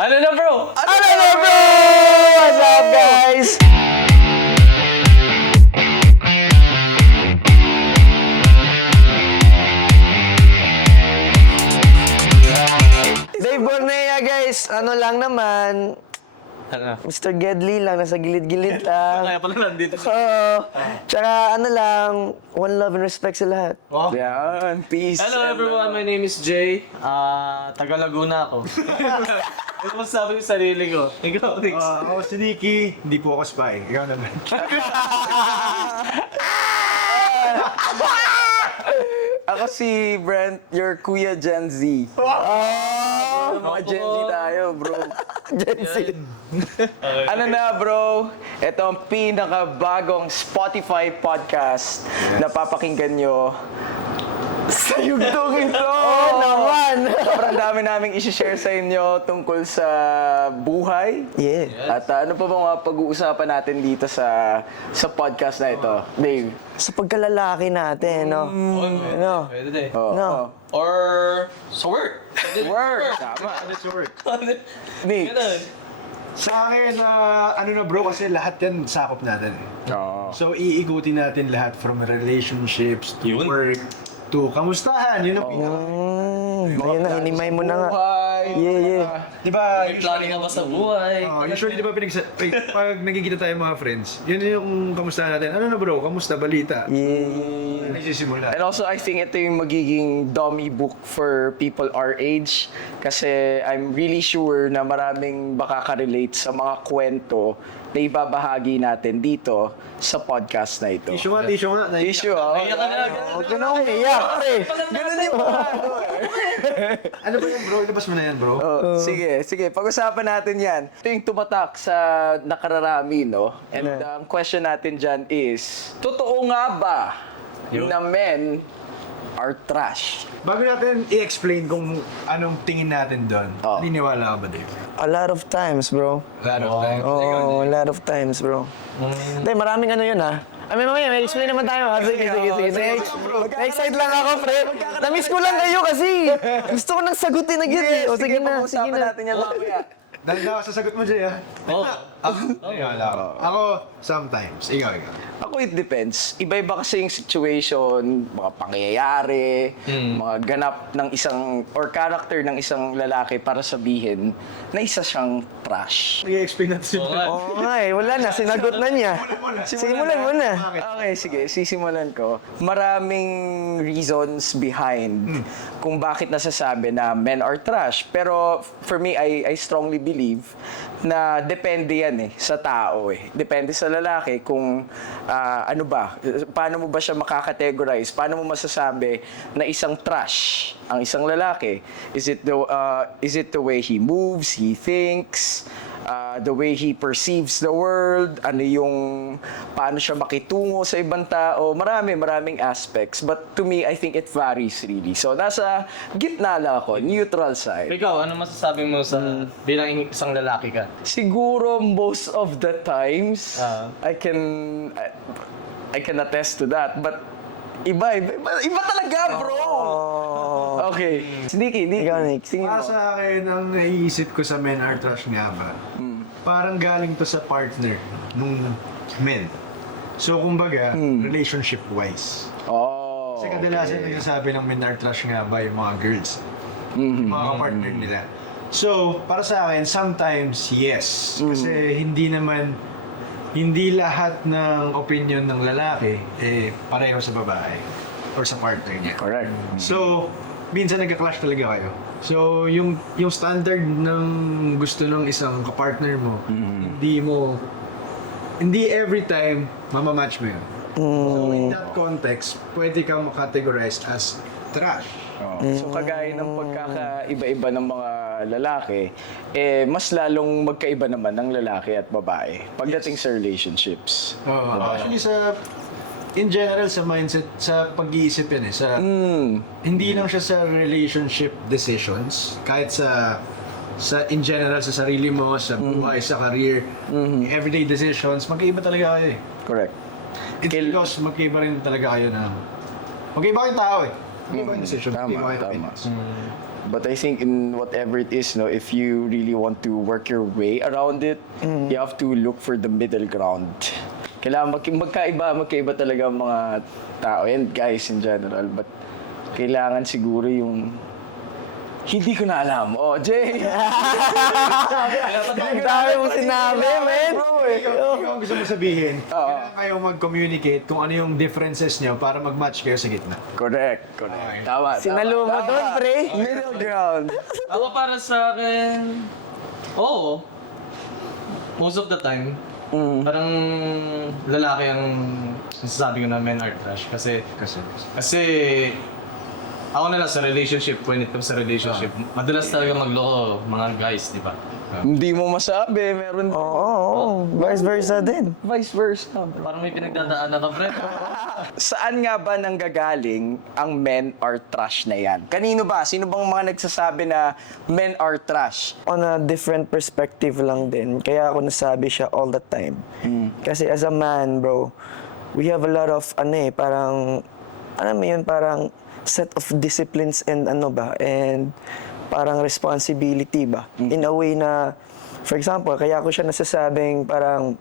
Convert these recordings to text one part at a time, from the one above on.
Ano na bro? Ano na bro? What's up guys? Dave Bornea guys, ano lang naman, Ano? Mr. Gedli lang, nasa gilid-gilid lang. Kaya pala nandito. Oo. Tsaka ano lang, one love and respect sa lahat. Oh. Yan, peace. Hello everyone, my name is Jay. Taga Laguna ako. Ano mo sabi yung sarili ko? Ikaw, Nix. Ako si Nicky, hindi po ako spy. Ikaw naman. Ako si Brent, your kuya Gen Z. Mga Gen Z tayo, bro. Gen Z. Ano na, bro? Ito ang pinakabagong Spotify podcast na papakinggan nyo sa yugtong ito. Oo naman. Sobrang dami naming isi-share sa inyo tungkol sa buhay. Yeah. At ano pa ba mga pag-uusapan natin dito sa podcast na ito, Dave? Sa pagkalalaki natin, no? No. Pwede din. No. Or sa work. Word. Tama. That's your work. Nick. Ganun. Sa akin, ano na bro, kasi lahat yan sakop natin. Oo. So, iikutin natin lahat from relationships to Yun. work to kamustahan. Yun ang pinaka... Ayun na, hinimay mo na nga. Buhay. Yeah. Di ba? May planning ka ba sa buhay? Usually, di ba pag nagkikita tayo mga friends, yun yung kamustahan natin. Ano na bro, kamusta, balita? Yeah. Nagsisimula. And also, I think ito yung magiging dummy book for people our age. Kasi I'm really sure na maraming makaka-relate sa mga kwento na ibabahagi natin dito sa podcast na ito. Issue nga. Issue, oh. Naiyak ka na. Huwag ka na umiyak, pre. Ganun yung mga Ano ba yan bro? Ilabas mo na yan bro. Sige. Pag-usapan natin yan. Ito yung tumatak sa nakararami, no? And ang question natin dyan is, totoo nga ba na men are trash? Bago natin i-explain kung anong tingin natin doon, naniniwala ka ba Dave? A lot of times, bro. A lot of time. Oh, a lot of times, bro. Hindi, maraming ano yun, ha? I mean, mamaya, may explain naman tayo, ha? Sige. Na-excite lang ako, pre. Na-miss ko lang kayo kasi. Gusto ko nang sagutin agad, eh. O, sige na. natin yan mamaya. Dahil na sasagot mo Jay Oo. Naniniwala ako. Ako, sometimes. Ikaw. Ako, it depends. Iba-iba kasi yung situation, mga pangyayari, mga ganap ng isang, or character ng isang lalaki para sabihin na isa siyang trash. I-explain natin. Oo nga eh, wala na, sinagot na niya. Simulan mo na. Bakit? Okay, sige, sisimulan ko. Maraming reasons behind kung bakit nasasabi na men are trash. Pero for me, I strongly believe na depende yan eh, sa tao eh. Depende sa lalaki kung ano ba, paano mo ba siya makakategorize, paano mo masasabi na isang trash ang isang lalaki. Is it the way he moves, he thinks, the way he perceives the world, ano yung paano siya makitungo sa ibang tao, maraming aspects. But to me, I think it varies really. So nasa gitna lang ako, neutral side. Ikaw, ano masasabi mo sa bilang isang lalaki ka? Siguro most of the times I can attest to that, but iba talaga, bro. Okay. Nicky. Ikaw, Nick. Para sa akin, ang naiisip ko sa men are trash nga ba, parang galing to sa partner nung men. So, kumbaga, relationship-wise. Oh. Kasi kadalasan nagsasabi ng men are trash nga ba yung mga girls. Yung mga partner nila. So, para sa akin, sometimes, yes. Kasi hindi lahat ng opinion ng lalaki pareho sa babae or sa partner niya. Correct. So, minsan nagka-clash talaga kayo. So, yung standard ng gusto ng isang kapartner mo, hindi every time mamamatch mo yun. So, in that context, pwede kang makategorize as trash. So kagaya ng pagkakaiba-iba ng mga lalaki, mas lalong magkaiba naman ng lalaki at babae pagdating sa relationships. Actually, in general, sa mindset, sa pag-iisip yan hindi lang siya sa relationship decisions, kahit sa in general, sa sarili mo, sa buhay, sa career, everyday decisions, magkaiba talaga kayo eh. Correct. It's because magkaiba rin talaga kayo na magkaiba kayong tao eh. Magkaiba kayong decision, Tama. magkaiba kayong opinions. But I think in whatever it is, no, if you really want to work your way around it, you have to look for the middle ground. Kailangan magkaiba talaga ang mga tao and guys in general. But kailangan siguro yung hindi ko na alam. Oh, Jay! Ang dami mo sinabi, man. Ikaw ang gusto mo sabihin. Kailangan kayo mag-communicate kung ano yung differences nyo para mag-match kayo sa gitna. Correct. Tama. Sinalo mo doon, pre. Middle ground. Ako para sa akin, oo. Most of the time, parang lalaki ang nasasabi ko na men are trash. Kasi ako na lang sa relationship, when it comes sa relationship, madalas talaga magloko mga guys, di ba? Hindi mo masabi. Meron Oo. Vice versa din. vice versa. Parang may pinagdadaanan ka, friend. Saan nga ba nanggagaling ang men are trash na yan? Kanino ba? Sino bang mga nagsasabi na men are trash? On a different perspective lang din. Kaya ako nasabi siya all the time. Kasi as a man, bro, we have a lot of, parang, parang set of disciplines and and parang responsibility ba? In a way na, for example, kaya ko siya nasasabing parang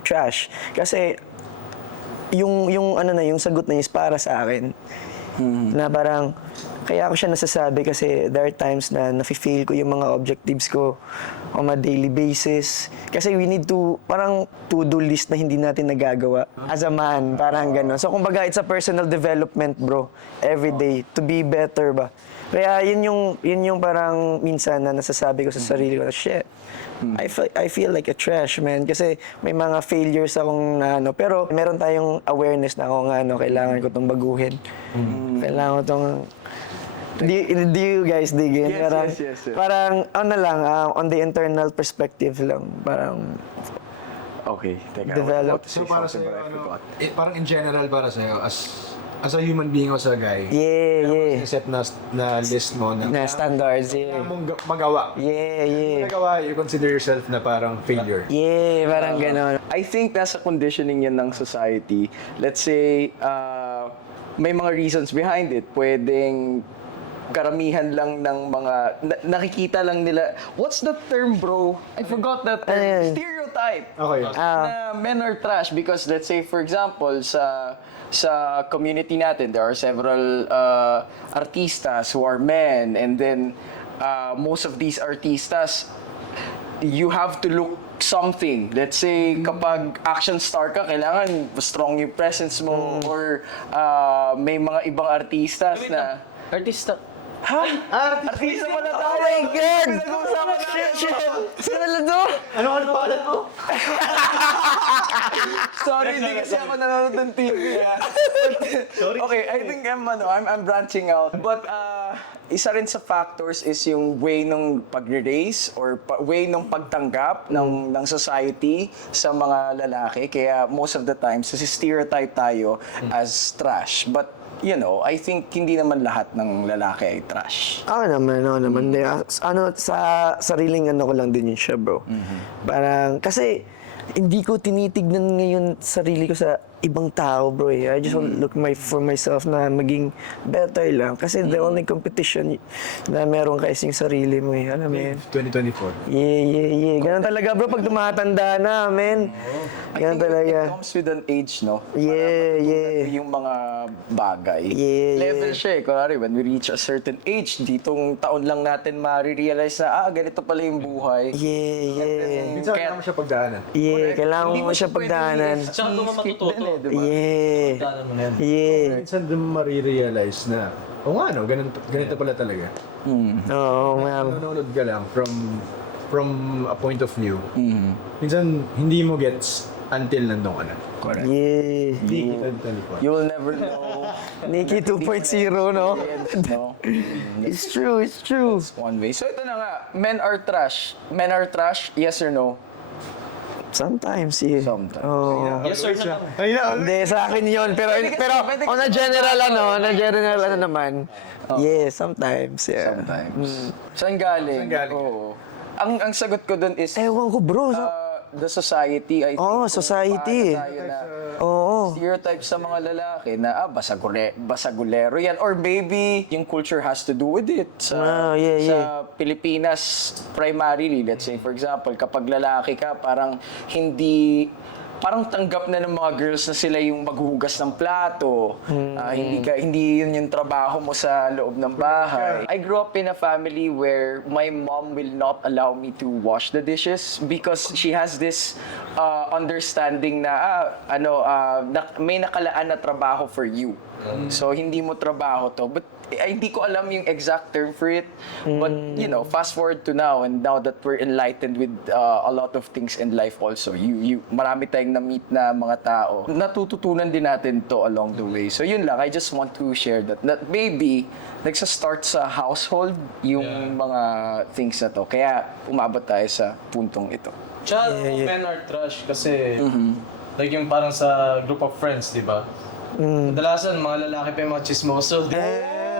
trash. Kasi yung sagot na niya is para sa akin. Na parang, kaya ako siya nasasabi kasi there are times na nafe-fail ko yung mga objectives ko on a daily basis. Kasi we need to, parang to-do list na hindi natin nagagawa as a man, parang gano'n. So kumbaga, it's a personal development, bro. Every day, to be better ba. Kaya yun yung parang minsan na nasasabi ko sa sarili ko na, shit, I feel like a trash, man. Kasi may mga failures akong pero meron tayong awareness na ako kailangan ko itong baguhin. Kailangan ko itong... Do you guys dig in? Yes, Parang, yes. parang, on the internal perspective lang. Parang, Okay, teka. Develop. So para sa'yo, parang in general para sa'yo, as a human being o as a guy, yeah. set na list mo na Na standards, kailangan yeah. mong magawa. Yeah. Magawa, you consider yourself na parang failure. Yeah, parang gano'n. I think nasa conditioning yan ng society. Let's say, may mga reasons behind it. Pwedeng karamihan lang ng mga nakikita lang nila. What's the term, bro? I forgot that term. Ano yun? Stereotype. Okay. Na men are trash because let's say for example sa community natin there are several artistas who are men and then most of these artistas you have to look something. Let's say, kapag action star ka, kailangan strong yung presence mo or may mga ibang artistas na... Artista. Ha? Artista pala tayo! Oh my God! Pinag-uusapan natin. Sino na to? Ano pangalan mo? Sorry, hindi kasi ako nanonood ng TV. Okay, I think I'm branching out. But isa rin sa factors is yung way ng pag-raise or way ng pagtanggap ng society sa mga lalaki. Kaya most of the times, stereotype tayo as trash. But I think hindi naman lahat ng lalaki ay trash. Ako naman. Sa sariling ko lang din yun siya, bro. Parang, kasi, hindi ko tinitignan ngayon sarili ko sa ibang tao, bro. I just want to look for myself na maging better lang. Kasi the only competition na meron ka is yung sarili mo, Alam mo yun? 2024. Yeah. Ganun talaga, bro. Pag tumatanda na, man. Ganun talaga. It comes with an age, no? Yeah. Yung mga bagay. Yeah. Level siya eh. Kunwari, when we reach a certain age, ditong taon lang natin ma-realize na, ganito pala yung buhay. Yeah. Minsan kailangan mo siya pagdaanan. Yeah, kailangan Hindi mo siya pwedeng pagdaanan. At saka doon ka matututo. Diba? Yeah. Daanan mo na yan. Yeah. Minsan doon mo marirealize na, ganito pala talaga. Oo, ma'am. Nanonood ka lang from a point of view. Minsan, hindi mo gets until nandun ka na. Correct. Yeah. Hindi 2024. You'll never know. Nikki 2.0, no? No? It's true. One way. So ito na nga, men are trash. Men are trash, yes or no? Sometimes, yeah. Sometimes. Oo. Yes or no? Hindi, sa akin yun. Pero on a general naman. Yeah, sometimes, yeah. Sometimes. Saan galing? Saan galing? Oo. Ang sagot ko dun is, Ewan ko, bro. the society, I think. Oo, society. Paano tayo na Oo. stereotype sa mga lalaki na basagulero yan. Or maybe yung culture has to do with it. Sa Pilipinas, primarily, let's say for example, kapag lalaki ka, parang tanggap na ng mga girls na sila yung maghuhugas ng plato. Hindi yun yung trabaho mo sa loob ng bahay. I grew up in a family where my mom will not allow me to wash the dishes because she has this understanding na may nakalaan na trabaho for you. So hindi mo trabaho to. But hindi ko alam yung exact term for it. But fast forward to now, and now that we're enlightened with a lot of things in life also, marami tayong na-meet na mga tao. Natututunan din natin to along the way. So yun lang, I just want to share that maybe nagsa-start sa household yung mga things na to. Kaya umabot tayo sa puntong ito. Tsaka men are trash kasi like yung parang sa group of friends, di ba? Kadalasan, mga lalaki pa yung mga chismoso.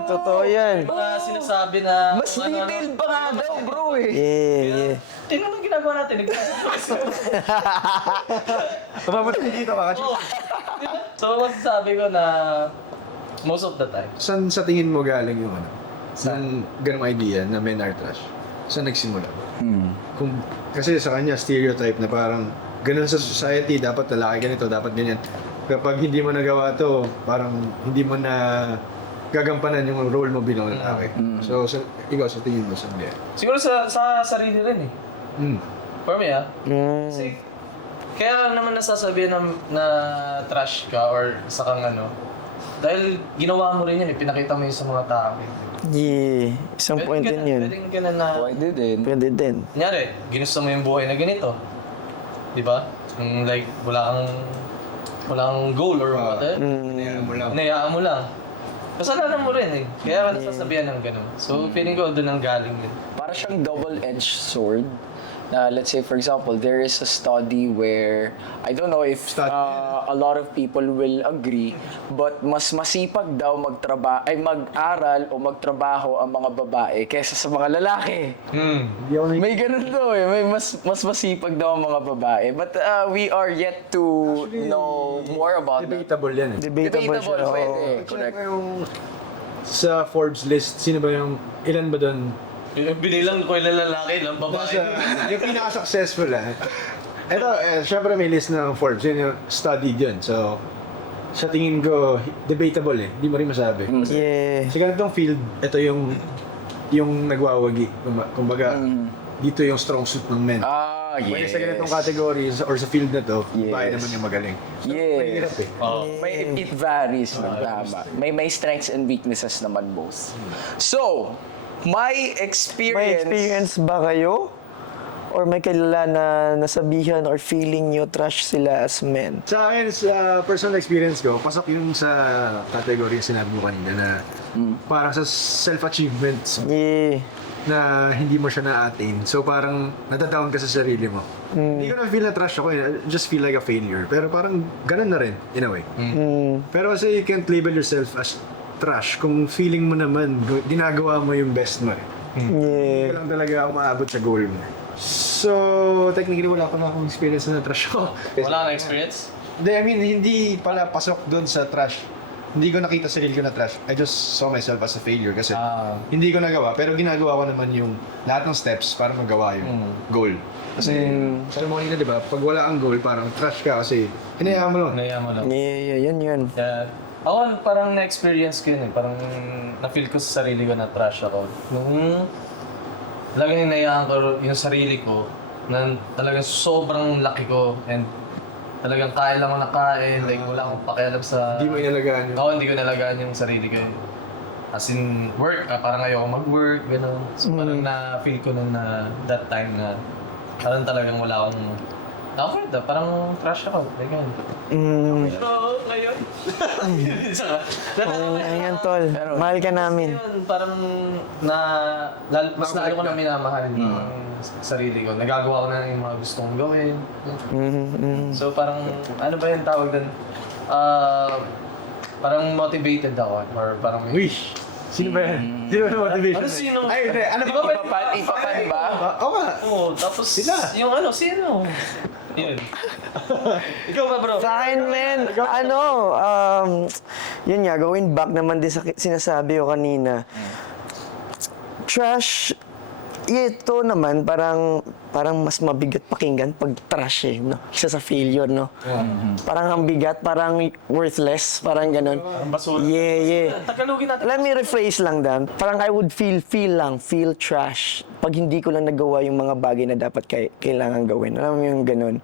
Totoo yan. Mga sinasabi na... Mas detailed pa nga daw, bro eh. Yeah. Tingnan mo yung ginagawa natin. Tumabot ka dito ka. So, masasabi ko na most of the time. Saan sa tingin mo galing yung Saan ganong idea na men are trash? Saan nagsimula? Kasi sa kanya, stereotype na parang ganun sa society, dapat lalaki ganito, dapat ganyan. Kapag hindi mo nagawa to, parang hindi mo na gagampanan yung role mo bilang lalaki. So, ikaw sa tingin mo, saan yan? Siguro sa sarili rin eh. For me Kasi, kaya naman nasasabihan na trash ka or sa kang dahil ginawa mo rin yan eh, pinakita mo yun sa mga tao. Yeah. Isang point din yun. Pwedeng ka na Pwede din. Kunyari, ginusto mo yung buhay na ganito. Di ba? Yung like, wala kang goal or whatever. Hinayaan mo lang. Kasalanan mo rin eh. Kaya ka nasasabihan ng gano'n. So, feeling ko doon ang galing din. Para siyang double-edged sword. Na let's say for example, there is a study where I don't know if a lot of people will agree, but mas masipag daw mag-aral o magtrabaho ang mga babae kaysa sa mga lalaki. May ganun daw eh. May mas masipag daw ang mga babae. But we are yet to know more about that. Debatable yan eh. Debatable siya. pwede. Check Correct. mo yung sa Forbes list, sino ba yung, ilan ba doon? Binilang ko yung lalaki ng babae. Yung pinaka-successful Ito, syempre may list ng Forbes, yun yung studied yun. So, sa tingin ko, debatable eh. Hindi mo rin masabi. Yeah. Sa ganitong field, ito yung nagwawagi. Kumbaga, dito yung strong suit ng men. Kaya sa ganitong category or sa field na to, babae naman yung magaling. So, mahirap eh. It varies man, tama. May strengths and weaknesses naman both. So, my experience... May experience ba kayo? Or may kilala na nasabihan or feeling nyo trash sila as men? Sa akin, sa personal experience ko, pasok yung sa category yung sinabi mo kanina na parang sa self-achievements Yeah. na hindi mo siya na-attain. So parang natadown ka sa sarili mo. Hindi ko na feel na trash ako I just feel like a failure. Pero parang ganun na rin, in a way. Pero kasi you can't label yourself as trash kung feeling mo naman ginagawa mo yung best mo eh. Hindi ka lang talaga umaabot sa goal mo. So, technically wala pa na akong experience na trash ako. Wala ka na experience? Hindi, I mean, hindi pala pasok doon sa trash. Hindi ko nakita sarili ko na trash. I just saw myself as a failure kasi hindi ko nagawa. Pero ginagawa ko naman yung lahat ng steps para magawa yung goal. Kasi sa mo kanina, di ba, pag wala kang goal, parang trash ka kasi hinayaan mo lang. Hinayaan mo lang. Yeah, yun. Ako parang na-experience ko yun eh. Parang na-feel ko sa sarili ko na trash ako. Nung talagang hinayaan ko yung sarili ko na talagang sobrang laki ko and talagang kain lang ako na kain. Like wala akong pakialam sa... Hindi mo inalagaan yun. Oo, hindi ko nalagaan yung sarili ko. As in work, parang ayoko mag-work, gano'n. So parang na-feel ko na that time na parang talagang wala akong... parang trash ako. Like ganun. Pero ngayon... Ayan, tol. Mahal ka namin. Yun, parang mas lalo ko na minamahal yung sarili ko. Nagagawa ko na yung mga gusto kong gawin. So parang, ano ba yung tawag doon? Parang motivated ako. Or parang Wish! Sino ba yan? Sino ba yung motivation? Ano sino? Ay, hindi. Ano Di ba? ba Ipapan ba? Oo nga. Oo, tapos Sila. yung sino? Yun. Ikaw ba, bro? Sa akin, man, yun nga, going back naman din sa sinasabi ko kanina. Trash, ito naman, parang mas mabigat pakinggan pag trash eh, no? Isa sa failure, no? Parang ang bigat, parang worthless, parang ganun. basura. Yeah. Tagalogin natin. Let me rephrase lang dan. Parang I would feel trash pag hindi ko lang nagawa yung mga bagay na dapat kailangan gawin. Alam mo yung ganun.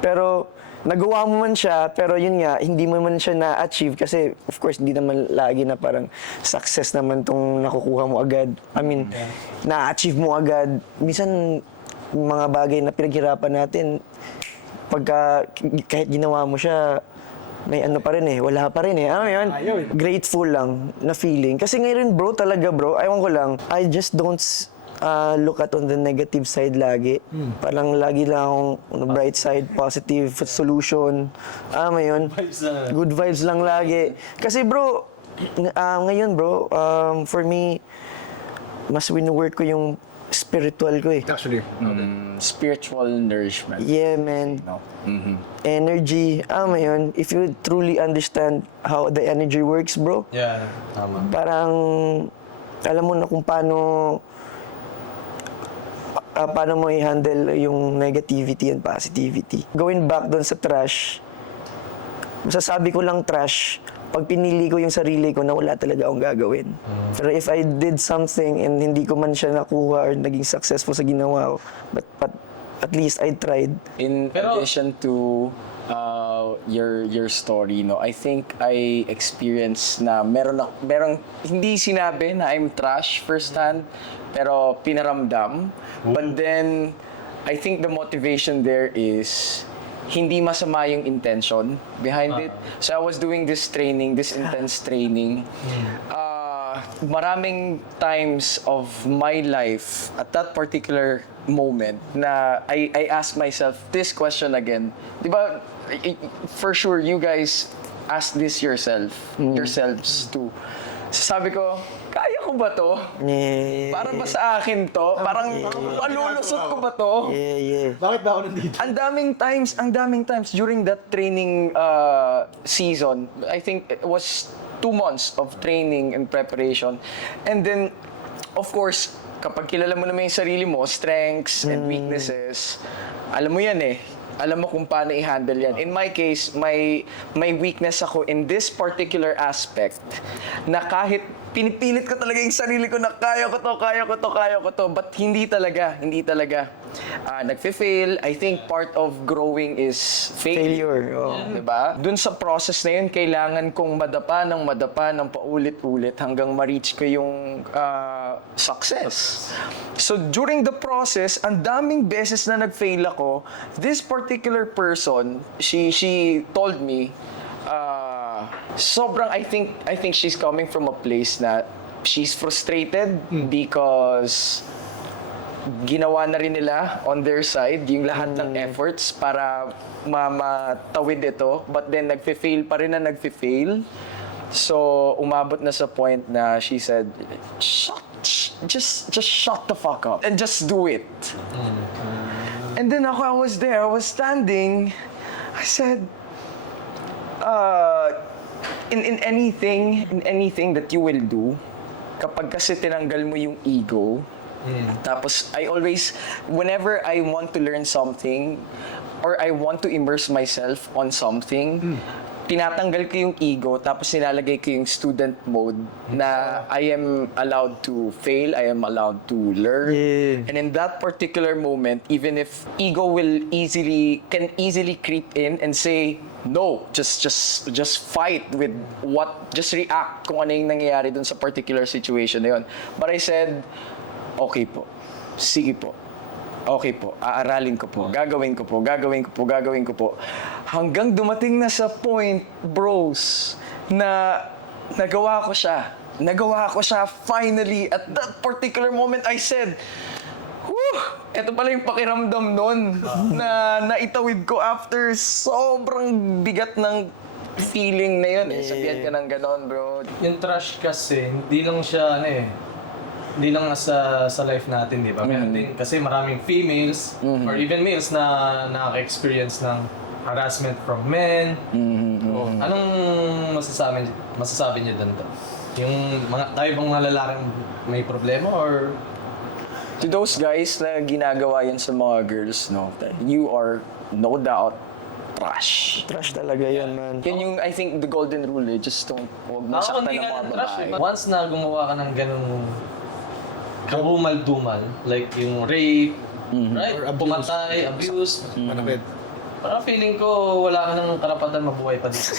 Pero nagawa mo man siya, pero yun nga, hindi mo man siya na-achieve kasi of course, hindi naman lagi na parang success naman tong nakukuha mo agad. I mean, na-achieve mo agad. Minsan, mga bagay na pinaghirapan natin, pagka kahit ginawa mo siya, may ano pa rin eh, wala pa rin eh. Ano yun? Grateful lang na feeling. Kasi ngayon bro, talaga bro, ayaw ko lang, I just don't look at on the negative side lagi. Parang lagi lang akong on the bright side, positive solution. Mo yun? Good vibes lang lagi. Kasi bro, ngayon bro, for me, mas wino-work ko yung spiritual ko eh. Actually, Spiritual nourishment. Yeah, man. No? Energy. Mo yun? If you truly understand how the energy works, bro, Yeah, tama. parang alam mo na kung paano mo i-handle yung negativity and positivity. Going back doon sa trash, masasabi ko lang trash, pag pinili ko yung sarili ko na wala talaga akong gagawin. Pero if I did something and hindi ko man siya nakuha or naging successful sa ginawa ko, but at least I tried. In addition to your story, no, I think I experienced na merong hindi sinabi na I'm trash firsthand, pero pinaramdam. But then, I think the motivation there is hindi masama yung intention behind it. So I was doing this intense training. Maraming times of my life at that particular moment na I asked myself this question again. Di ba, for sure you guys ask this yourselves too. Sabi ko, kaya ko ba to? Yeah. Para ba sa akin to? Parang malulusot ko ba to? Yeah. bakit ba ako nandito? Ang daming times during that training season. I think it was 2 months of training and preparation. And then, of course, kapag kilala mo naman yung sarili mo, strengths and weaknesses, alam mo yan eh. Alam mo kung paano i-handle yan. In my case, may weakness ako in this particular aspect na kahit pinipilit ko talaga yung sarili ko na kaya ko to, but hindi talaga. Nagfe-fail. I think part of growing is failure. Oh. Diba? Dun sa process na yun, kailangan kong madapa ng paulit-ulit hanggang ma-reach ko yung success. So during the process, ang daming beses na nag-fail ako, this particular person, she told me, sobrang I think she's coming from a place na she's frustrated because ginawa na rin nila on their side yung lahat ng efforts para matawid ito, but then nagfe-fail pa rin na nagfe-fail. So umabot na sa point na she said, just shut the fuck up and just do it. And then I was there, I was standing, I said, in anything that you will do, kapag kasi tinanggal mo yung ego, tapos I always, whenever I want to learn something or I want to immerse myself on something, tinatanggal ko yung ego, tapos nilalagay ko yung student mode na I am allowed to fail, I am allowed to learn. Yeah. And in that particular moment, even if ego can easily creep in and say, no, just fight with just react kung ano yung nangyayari dun sa particular situation na yun. But I said, okay po, sige po. Okay po, aaralin ko po, gagawin ko po. Hanggang dumating na sa point, bros, na nagawa ko siya finally. At that particular moment, I said, whew, eto pala yung pakiramdam nun na naitawid ko after sobrang bigat ng feeling na yun. Sabihan ka ng ganon, bro. Yung trash kasi, hindi lang siya, hindi lang sa life natin, di ba? Meron din kasi maraming females or even males na nakaka-experience ng harassment from men. Anong masasabi niyo doon? Yung tayo bang mga lalaking may problema or To those guys na ginagawa yan sa mga girls, no, you are no doubt trash. Trash talaga yun, man. Yan yung, I think, the golden rule eh. Just huwag mo Ako saktan hindi ng nga mga trash babae. Once na gumawa ka ng ganung karumal-dumal, like yung rape, right? Or abuse. Pumatay, abuse. Manakit. Parang feeling ko wala ka nang karapatan mabuhay pa dito.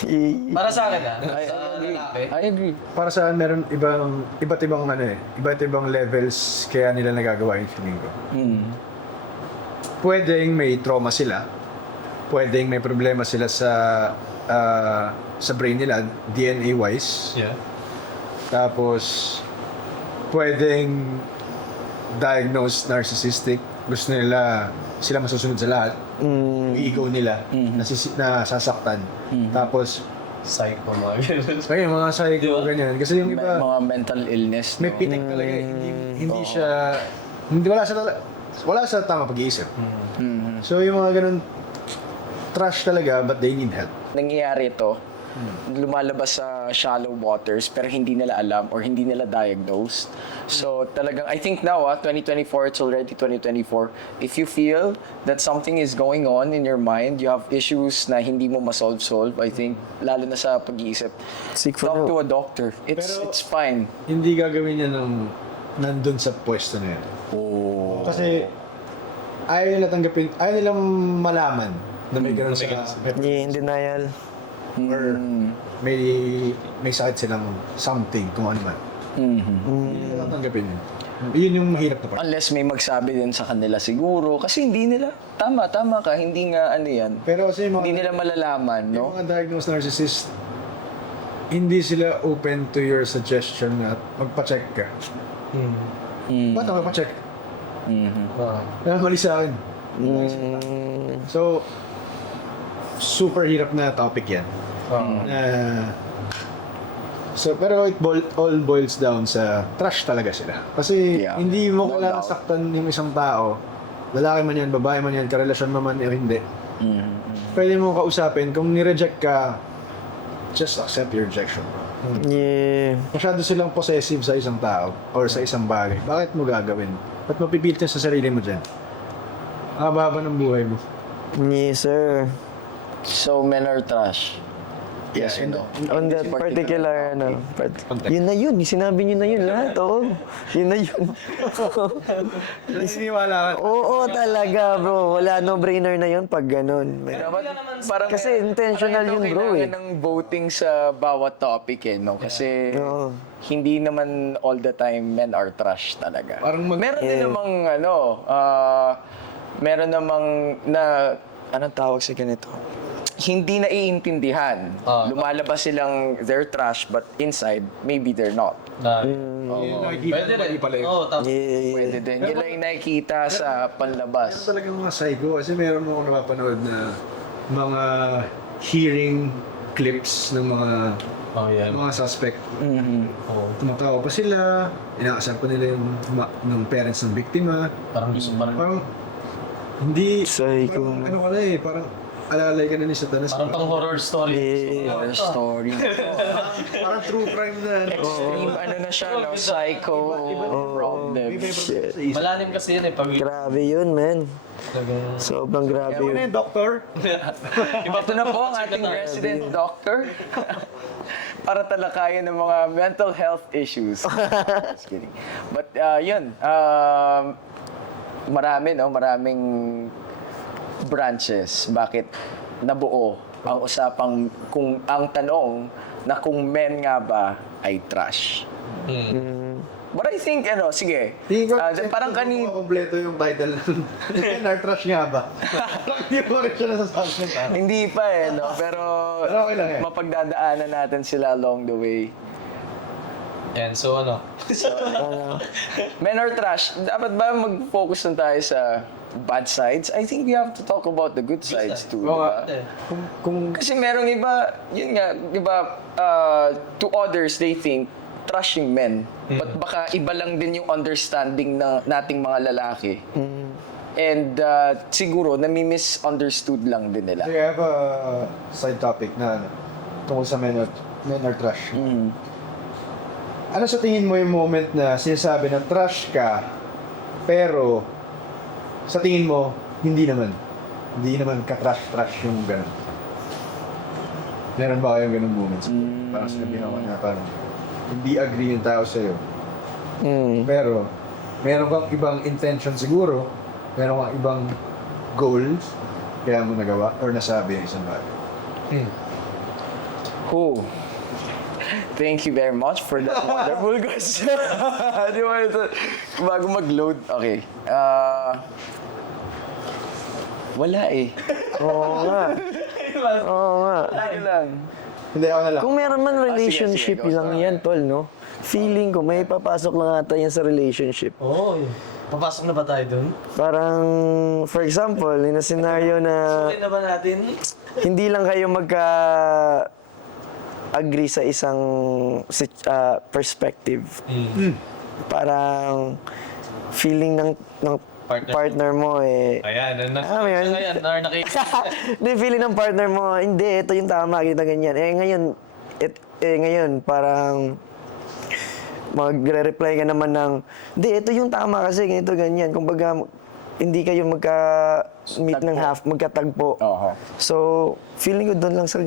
Para sa akin sa lalaki. I agree. Para sa akin, meron iba't ibang iba't ibang levels kaya nila nagagawa yung feeling ko. Pwedeng may trauma sila. Pwedeng may problema sila sa brain nila, DNA-wise. Yeah. Tapos, pwedeng diagnosed narcissistic. Gusto nila sila masusunod sa lahat. Yung ego nila, nasasaktan. Tapos, Psycho mga ganun. kaya mga psycho, ganyan. Kasi yung iba, Mga mental illness, may no? pitik talaga. Hindi siya, wala sa tama pag-iisip. So yung mga ganun, trash talaga, but they need help. Nangyayari ito, lumalabas sa shallow waters pero hindi nila alam or hindi nila diagnosed. So talagang, I think now, 2024, it's already 2024. If you feel that something is going on in your mind, you have issues na hindi mo ma-solve, I think, lalo na sa pag-iisip, Seek for talk help. to a doctor. It's fine. Hindi gagawin niya nandun sa pwesto na yan. Oh. Kasi ayaw nila tanggapin, ayaw nilang malaman na may ganun sa Yeah, in denial. or may sakit silang something, kung ano man. Hindi nila tanggapin yun. Yun yung mahirap na part. Unless may magsabi din sa kanila siguro. Kasi hindi nila, tama ka, hindi nga ano yan. Pero kasi yung Hindi mga, nila malalaman, yung no? mga diagnosed narcissist, hindi sila open to your suggestion na magpa-check ka. Ba't ako magpa-check? Kaya mali sa akin. So, super hirap na topic yan. Pero all boils down sa trash talaga sila. Kasi Yeah. hindi mo No kailangan doubt. saktan yung isang tao. Lalaki man yan, babae man yan, karelasyon mo man o hindi. Pwede mo kausapin. Kung ni-reject ka, just accept your rejection. Yeah. Masyado silang possessive sa isang tao or sa isang bagay. Bakit mo gagawin? Ba't mo pipilit sa sarili mo dyan? Ang haba ng buhay mo. Yes, sir. So, men are trash. Yes or no? On that particular, yun na yun. Sinabi niyo na yun lahat, oo. Yun na yun. Naniniwala ka. Oo, talaga, bro. Wala, no-brainer na yun pag ganun. Parang Kasi intentional yun, bro, kailangan eh. ng voting sa bawat topic, no? Kasi Oo. hindi naman all the time men are trash talaga. Parang meron din namang, meron namang anong tawag sa ganito? Hindi naiintindihan. Lumalabas silang they're trash, but inside, maybe they're not. Pwede rin. Oo, tama. Yeah. Pwede din. Yun lang yung nakikita sa panlabas. talagang mga psycho kasi meron mo akong napapanood na mga hearing clips ng Oh, yeah. mga suspect. Oo. Tumatawa pa sila, inaasar pa nila yung parents ng biktima. Parang gusto Parang hindi, Psycho. parang ano ka na eh, parang alalay ka na ni Satanas. Parang pang horror story. Yeah. Horror story. Parang true crime na. Extreme, ano na siya, no? Psycho problem. Shit. Malalim kasi yun eh. Pag Grabe yun, man. talagang... Sobrang grabe Ano yun. yung doktor? Ito na po ang ating resident doctor para talakayan ng mga mental health issues. Just kidding. But yun, maraming branches. Bakit nabuo ang usapang kung ang tanong na kung men nga ba ay trash. But I think, sige, parang kanina, kompleto yung title ng trash nga ba? Hindi mo rin siya nasasabi. hindi pa no? Pero Okay lang eh. mapagdadaanan natin sila along the way. And so ano? Men are trash. Dapat ba mag-focus lang tayo sa bad sides? I think we have to talk about the good sides too. Oo nga. diba? Kung Kasi merong iba, yun nga, di ba, to others, they think trashing men But baka iba lang din yung understanding ng nating mga lalaki. And siguro, nami-misunderstood lang din nila. I have a side topic na tungkol sa men are trash. Ano sa tingin mo yung moment na sinasabi ng trash ka, pero sa tingin mo, hindi naman ka-trash-trash yung gano'n? Meron ba kayong gano'ng moments? Parang sinabihan ko na parang hindi agree yung tao sa'yo. Pero meron kang ibang intention siguro, meron kang ibang goals, kaya mo nagawa or nasabi ang isang bagay. Oh. Thank you very much for that wonderful question. Di ba ito? Bago mag-load. Okay. Wala eh. Oo nga. Oo nga. Ano lang. Hindi, ako na lang. Kung meron man relationship sige, go, lang yan, tol, no? Feeling ko may papasok lang ata yan sa relationship. Oo. Papasok na ba tayo dun? Parang, for example, in a scenario na Okay na ba natin? hindi lang kayo agree sa isang perspective. Parang feeling ng partner mo eh. Ayan, Yun. ayan, Hindi, feeling ng partner mo, hindi, ito yung tama, kita ganyan. Ngayon, parang magre-reply ka naman ng, hindi, ito yung tama kasi, ganito, ganyan. Kumbaga, hindi kayo magka-meet ng magkatagpo. So, feeling ko doon lang sa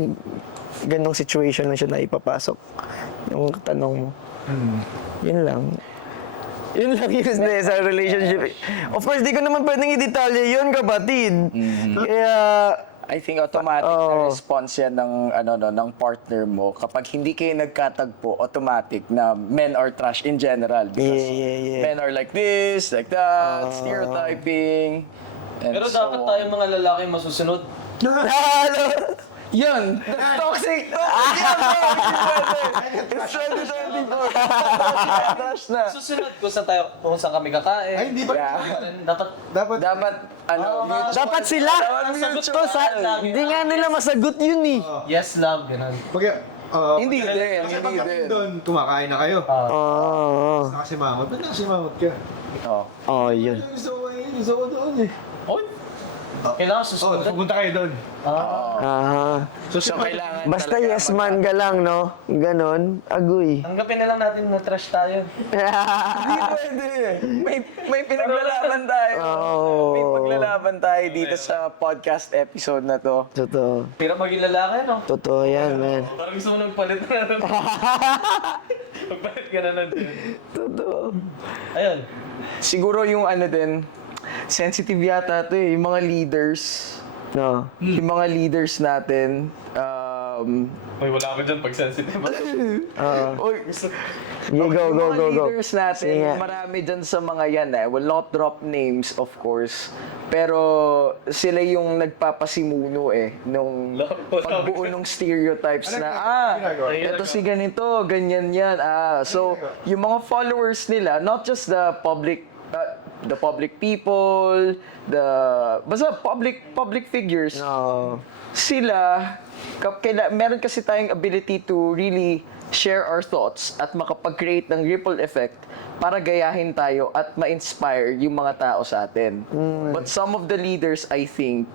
ganong situation lang siya na ipapasok. Yung tanong mo. Yun lang. Yun lang yun sa relationship. Of course, di ko naman pwedeng i-detalye yun, kapatid. Kaya, I think automatic na response yan ng partner mo kapag hindi kayo nagkatagpo, automatic na men are trash in general. Because Yeah. men are like this, like that, stereotyping. And Pero so dapat on. tayo mga lalaki masusunod. Yun! That's toxic! It's 2024! Trash na! Susunod kung saan kami kakain. Ay, hindi ba? Dapat Dapat, mutual. dapat sila. Hindi nga nila masagot yun eh. yes, love, ganun. Hindi din, Kasi hindi pag din. doon, kumakain na kayo. Oo. Nakasimamot. Ba't nakasimamot ka? Oh, yun. Gusto ko doon eh. Oy! Kailangan susunod. Pupunta kayo doon. So, kailangan Basta talaga yes man ka lang, no? Ganon. Agoy. Tanggapin na lang natin na trash tayo. Hindi pwede. May pinaglalaban tayo. May paglalaban tayo dito sa podcast episode na to. Totoo. Pero maging lalaki, no? Totoo yan, man. Parang gusto mo nagpalit na nun. Magpalit ka na nun. Totoo. Ayun. Siguro yung din, sensitive yata to eh, yung mga leaders. No. Yung mga leaders natin, May wala ako dyan pag sensitive. Yung Go. mga leaders natin, Sige nga. marami dyan sa mga yan I will not drop names, of course. Pero sila yung nagpapasimuno nung pagbuo ng stereotypes na, ito si ganito, ganyan yan. So, yung mga followers nila, not just the public people, basta public figures, sila, meron kasi tayong ability to really share our thoughts at makapag-create ng ripple effect para gayahin tayo at ma-inspire yung mga tao sa atin. But some of the leaders, I think,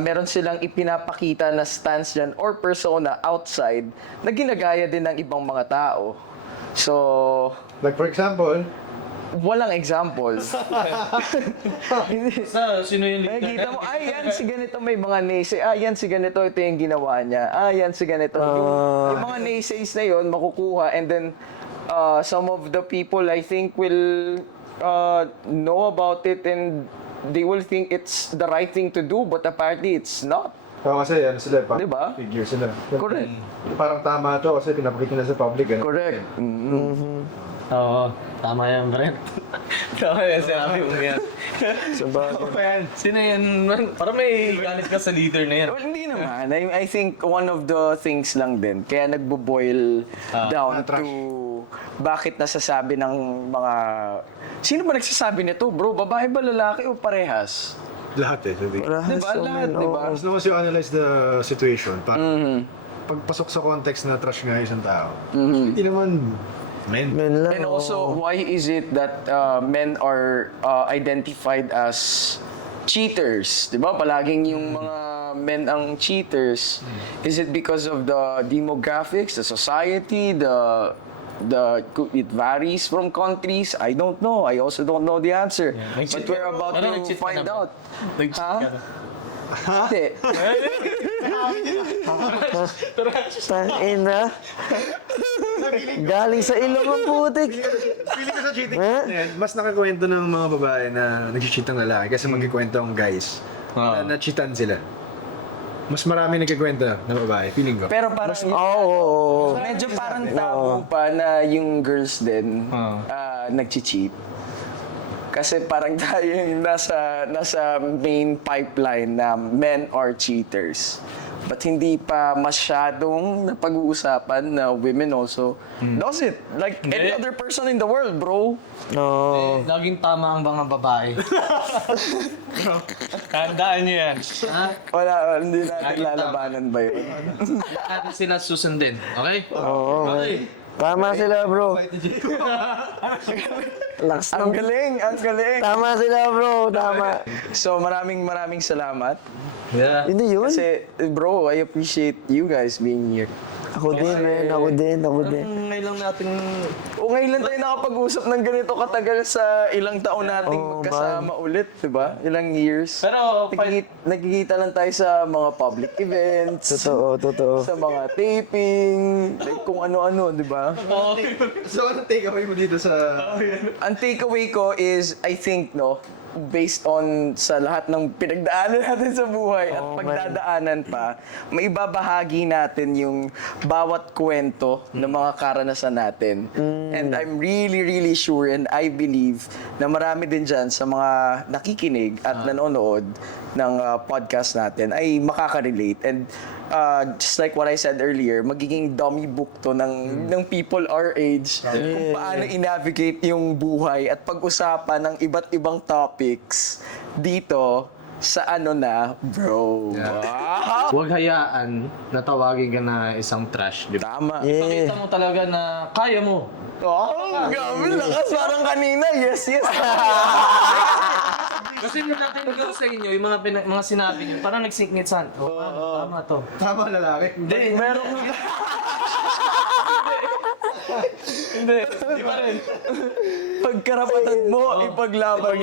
meron silang ipinapakita na stance dyan or persona outside na ginagaya din ng ibang mga tao. So, Like for example, walang examples. Sino yung leader? Nakikita mo, yan si ganito, may mga naysay. Yan si ganito, ito yung ginawa niya. Yan si ganito. Yung mga naysays na yun, makukuha. And then, some of the people, I think, will know about it and they will think it's the right thing to do, but apparently it's not. kasi sila, Diba? figure sila. Correct. Parang tama to kasi pinapakita na sa public. Correct. Oo, tama yan, Brent. Tama yan, sinabi mo yan. Sino yan? Parang may galit ka sa leader na yan. Well, hindi naman. I think one of the things lang din, kaya nagbo-boil down to bakit nasasabi ng mga... Sino ba nagsasabi nito, bro? Babae ba, lalaki o parehas? Lahat sabi. Diba? Lahat, diba? As long as you analyze the situation, pagpasok sa context na trash nga isang tao, hindi naman Men. Men lang. And also, why is it that men are identified as cheaters? Di ba? Palaging yung mga men ang cheaters. Is it because of the demographics, the society, it varies from countries? I don't know. I also don't know the answer. But we're about Parang to nag-cheat ka find na ba? out. Nag-cheat Ha? ka na. Hindi. Tangina. Galing sa ilong ang putik. Feeling ko sa cheating, Eh? mas nakakwento ng mga babae na nag-cheat ng lalaki kasi magkikwento ang guys na cheatan sila. Mas marami nagkikwento ng babae, feeling ko. Pero parang, medyo parang tabo pa na yung girls din nag-cheat. Kasi parang tayo yung nasa main pipeline na men are cheaters. But hindi pa masyadong napag-uusapan na women also does it. Like any other person in the world, bro. No. Laging tama ang mga babae. Tandaan niyo yan. Ha? Wala, hindi natin lalabanan ba yun? Natin sila susundin. Okay? Oo. Okay. Tama sila, bro. Lakas Ang ng... galing, ang galing. Tama sila, bro. Tama. So maraming salamat. Yeah. Hindi yun. Kasi bro, I appreciate you guys being here. Ako din, man. Ako din. Ngayon lang natin... O ngayon lang tayo nakapag-usap ng ganito katagal sa ilang taon nating Oh, magkasama ulit, di ba? Ilang years. Pero, Nagkikita lang tayo sa mga public events. Totoo. Sa mga taping, like kung ano-ano, di ba? So, ano takeaway mo dito sa... Ang takeaway ko is, I think, no, based on sa lahat ng pinagdaanan natin sa buhay at pagdadaanan pa, maibabahagi natin yung bawat kwento ng mga karanasan natin. And I'm really, really sure and I believe na marami din dyan sa mga nakikinig at nanonood ng podcast natin ay makaka-relate. And just like what I said earlier, magiging dummy book to ng people our age kung paano i-navigate yung buhay at pag-usapan ng iba't ibang topics dito sa ano na, bro. Wow! Huwag hayaan na tawagin ka na isang trash, di ba? Tama. Yeah. Pakita mo talaga na kaya mo. Oh, gabi, lakas parang kanina. Yes, yes. Kasi yung nakinig ko sa inyo, yung mga sinabi niyo, parang nagsingit sa tama to. Tama lalaki. Hindi, meron Hindi, di pa rin. Pagkarapatan mo, ipaglaban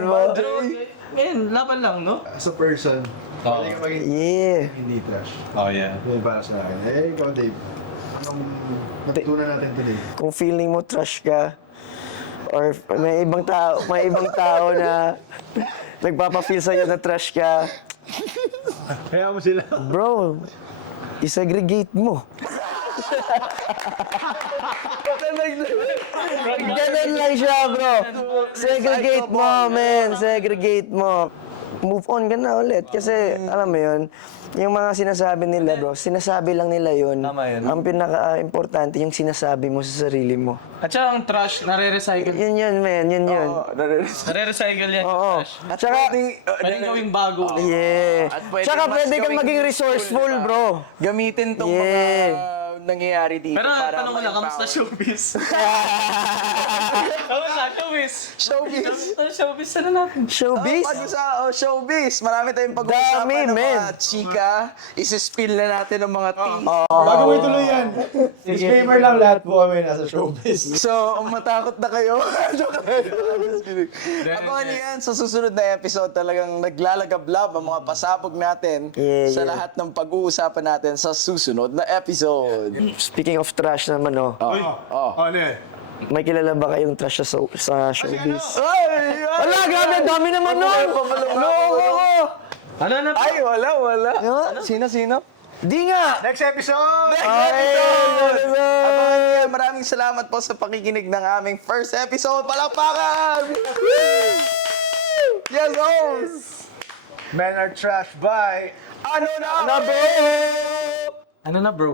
mo. Pero, ngayon, laban lang, no? As a person, pwede ka maging Yeah. hindi trash. Oh, yeah. May para sa akin. Ikaw, Dave. Anong natutunan natin today? Kung feeling mo trash ka, or may ibang tao na nagpapa-feel sa'yo na trash ka, Kaya mo sila. bro, isegregate mo. Ganun lang siya, bro. Segregate mo, man. Segregate mo. Move on ka na ulit. Kasi, alam mo yun, yung mga sinasabi nila, bro, sinasabi lang nila yun. Tama yun. Ang pinaka-importante, yung sinasabi mo sa sarili mo. At saka ang trash, nare-recycle. Yun, man. Yun. Nare-recycle yan yung Oo. trash. At saka, Pwedeng gawing bago. yeah. At pwede Tsaka mas pwede kang gawing maging useful, resourceful, diba? bro. Gamitin tong Yeah. mga nangyayari dito Pero para tanong ko lang, kamusta ma-empower. showbiz? Kamusta showbiz? Showbiz. Ano showbiz na natin? Showbiz? Showbiz. Marami tayong pag-uusapan Dami, ng mga men. chika. Isi-spill na natin ng mga tea. Bago mo ituloy yan, disclaimer lang, lahat po kami nasa showbiz. So, matakot na kayo. Abangan niyo yan sa susunod na episode. Talagang naglalagablab ang mga pasabog natin sa Yeah. lahat ng pag-uusapan natin sa susunod na episode. Speaking of trash naman, oh. Uy, ano yan? May kilala ba kayong trash sa showbiz? Ay! Wala, grabe, dami naman nun! Ano na? Ay, wala. Ano? Sino? Di nga! Next episode! Abangan niyo yan. Maraming salamat po sa pakikinig ng aming first episode. Palakpakan! Yes, host! Men are trash by... Ano na, Ano, bro? Ano na, bro?